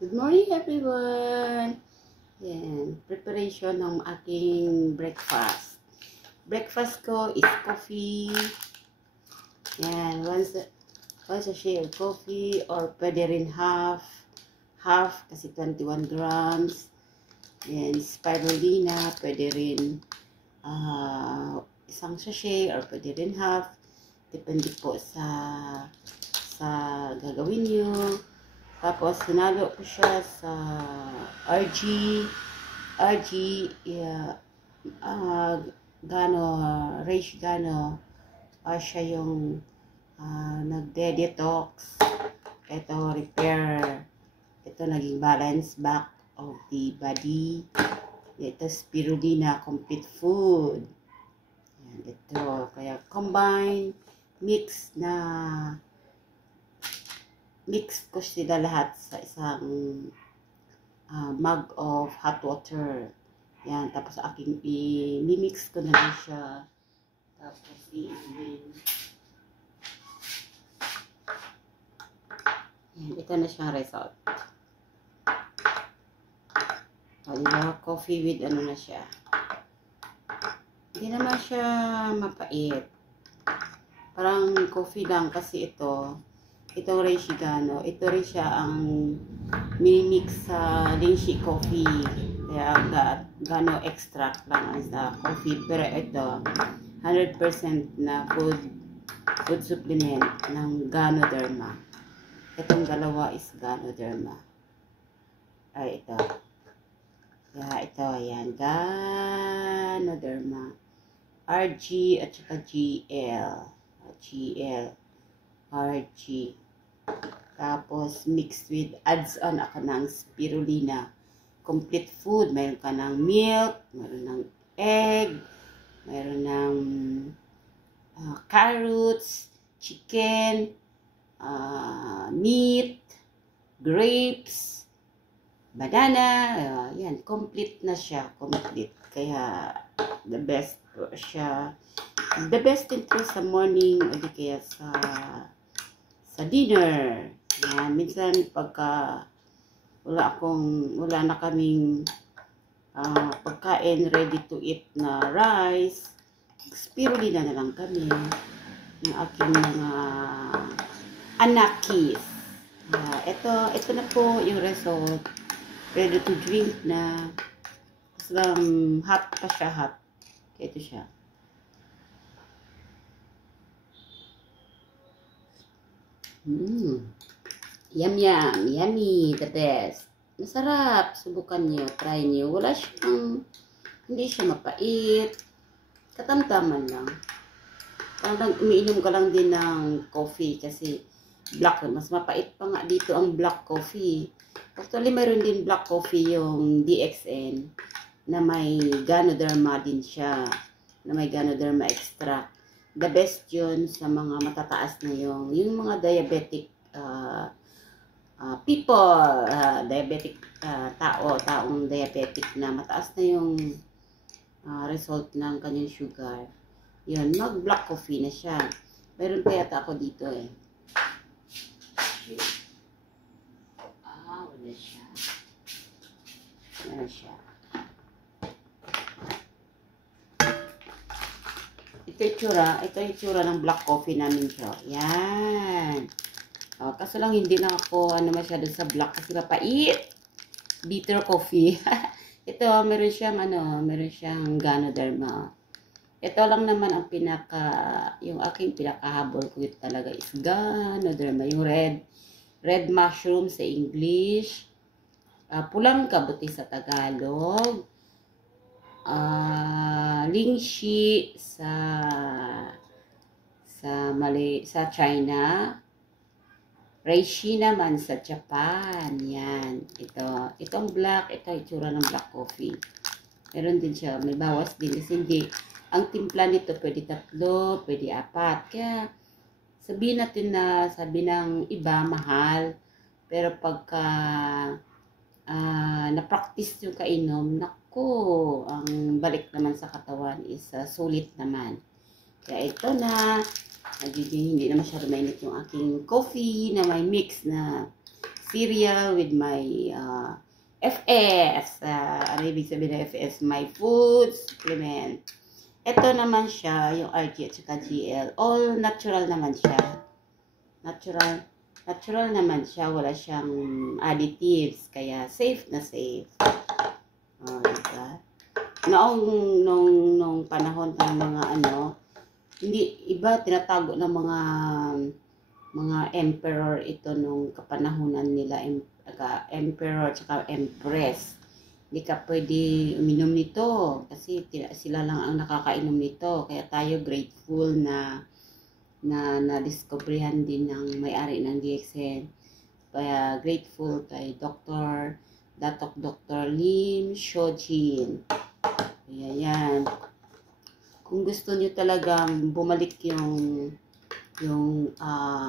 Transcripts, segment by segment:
Good morning everyone! Yan, preparation ng aking breakfast. Breakfast ko is coffee. Yan, once a share of coffee or pwede rin half kasi 21 grams. Yan, spirulina, pwede rin isang sachet or pwede rin half. Depende po sa gagawin nyo. Tapos, sinalo ko siya sa RG, Rage Gano, siya yung nagde-detox. Ito, repair. Ito, naging balance back of the body. Ito, spirulina, complete food. Yan, ito, kaya combine, mix ko sila lahat sa isang mug of hot water. Yan, tapos aking i-mix ko na din siya. Tapos i-blend. Yan, ito na siyang result. O, diba? Coffee with ano na siya. Hindi naman siya mapait. Parang coffee lang kasi itong Reishigano, ito rin siya ang minimix sa Linshi coffee. Kaya Gano extract lang sa coffee. Pero ito, 100% na food supplement ng Ganoderma. Itong dalawa is Ganoderma. Ay, ito. Kaya ito, ayan. Ganoderma. RG at saka GL. RG. Tapos, mixed with, adds on ako ng spirulina. Complete food. Mayroon ka ng milk, mayroon ng egg, mayroon ng carrots, chicken, meat, grapes, banana. Yan, complete na siya. Complete. Kaya, the best siya. The best din po sa morning o di kaya sa dinner. Yan, minsan pagka wala na kaming pagkain ready to eat na rice, spirulina na lang kami ng aking mga anakis. Ito na po yung result. Ready to drink na. Kasi hot pa siya, hot. Ito siya. Yummy, the best. Masarap, subukan nyo, try nyo. Hindi siya mapait. Katamtaman lang. Parang umiinom ka lang din ng coffee kasi black, mas mapait pa nga dito ang black coffee. Actually, mayroon din black coffee yung DXN na may Ganoderma din siya, na may Ganoderma extract. The best yun sa mga matataas na yung mga diabetic people, diabetic taong diabetic na mataas na yung result ng kanyang sugar. Yun, mag-black coffee na siya. Meron pa yata ako dito eh. Wala siya. Wala siya. Ito yung itsura ng black coffee namin siya. Yan. Kaso lang hindi na ako masyado sa black kasi mapait. Bitter coffee. Ito, meron siyang Ganoderma. Ito lang naman ang yung aking pinakahabol ko ito talaga is Ganoderma. Yung red mushroom sa English. Pulang kabuti sa Tagalog. Lingshi sa China. Reishi naman sa Japan. Yan. Itong black, ito itsura ng black coffee. Meron din siya, may bawas din kasi hindi. Ang timpla nito pwede 3, pwede 4. Kaya sabi ng iba mahal. Pero pagka na-practice yung kainom, naku, ang balik naman sa katawan is sulit naman. Kaya ito na, hindi na masyado mainit yung aking coffee na may mix na cereal, with my FS. Ano ibig sabihin ng FS? My food supplement. Ito naman siya, yung RG at saka GL. All natural naman siya. Natural naman siya. Wala siyang additives. Kaya safe na safe. Diba? Nung panahon ng mga hindi, iba tinatago ng mga emperor ito nung kapanahunan nila, emperor at saka empress. Hindi ka pwede uminom nito kasi sila lang ang nakakainom nito. Kaya tayo grateful na na-discoveryhan din ng may-ari ng DXN. Kaya grateful kay Dr. Lim Shojin. Kaya yan. Kung gusto niyo talagang bumalik yung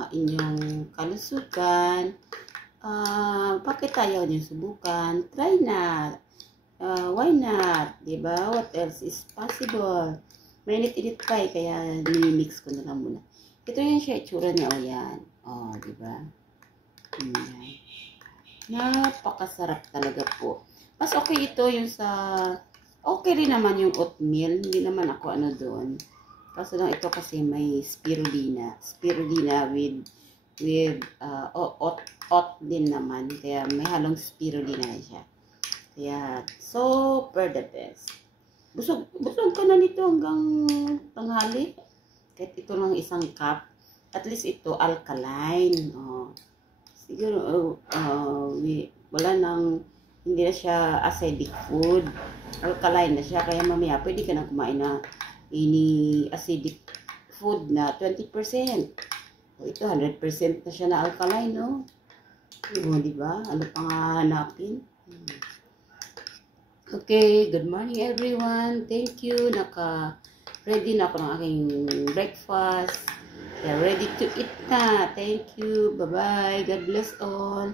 inyong kalusugan, bakit ayaw niyo subukan? Try na. Why not? Diba? What else is possible? Mainit-init pa kaya nimimix ko na lang muna. Ito yung siya, itsura niya. Yan. Diba? Yan. Napakasarap talaga po. Mas okay ito yung okay rin naman yung oatmeal. Hindi naman ako doon. Kaso lang ito kasi may spirulina. Spirulina with oat din naman. Kaya may halong spirulina na siya. Kaya, super the best. Busog ka na nito hanggang tanghali. Kahit ito lang isang cup. At least ito, alkaline. Siguro, hindi na siya acidic food. Alkaline na siya. Kaya mamaya, pwede ka na kumain na ini acidic food na 20%. Ito, 100% na siya na alkaline, no? Diba? Ano pang hahanapin? Okay, good morning everyone. Thank you. Ready na ako ng aking breakfast. Ready to eat na. Thank you. Bye-bye. God bless all.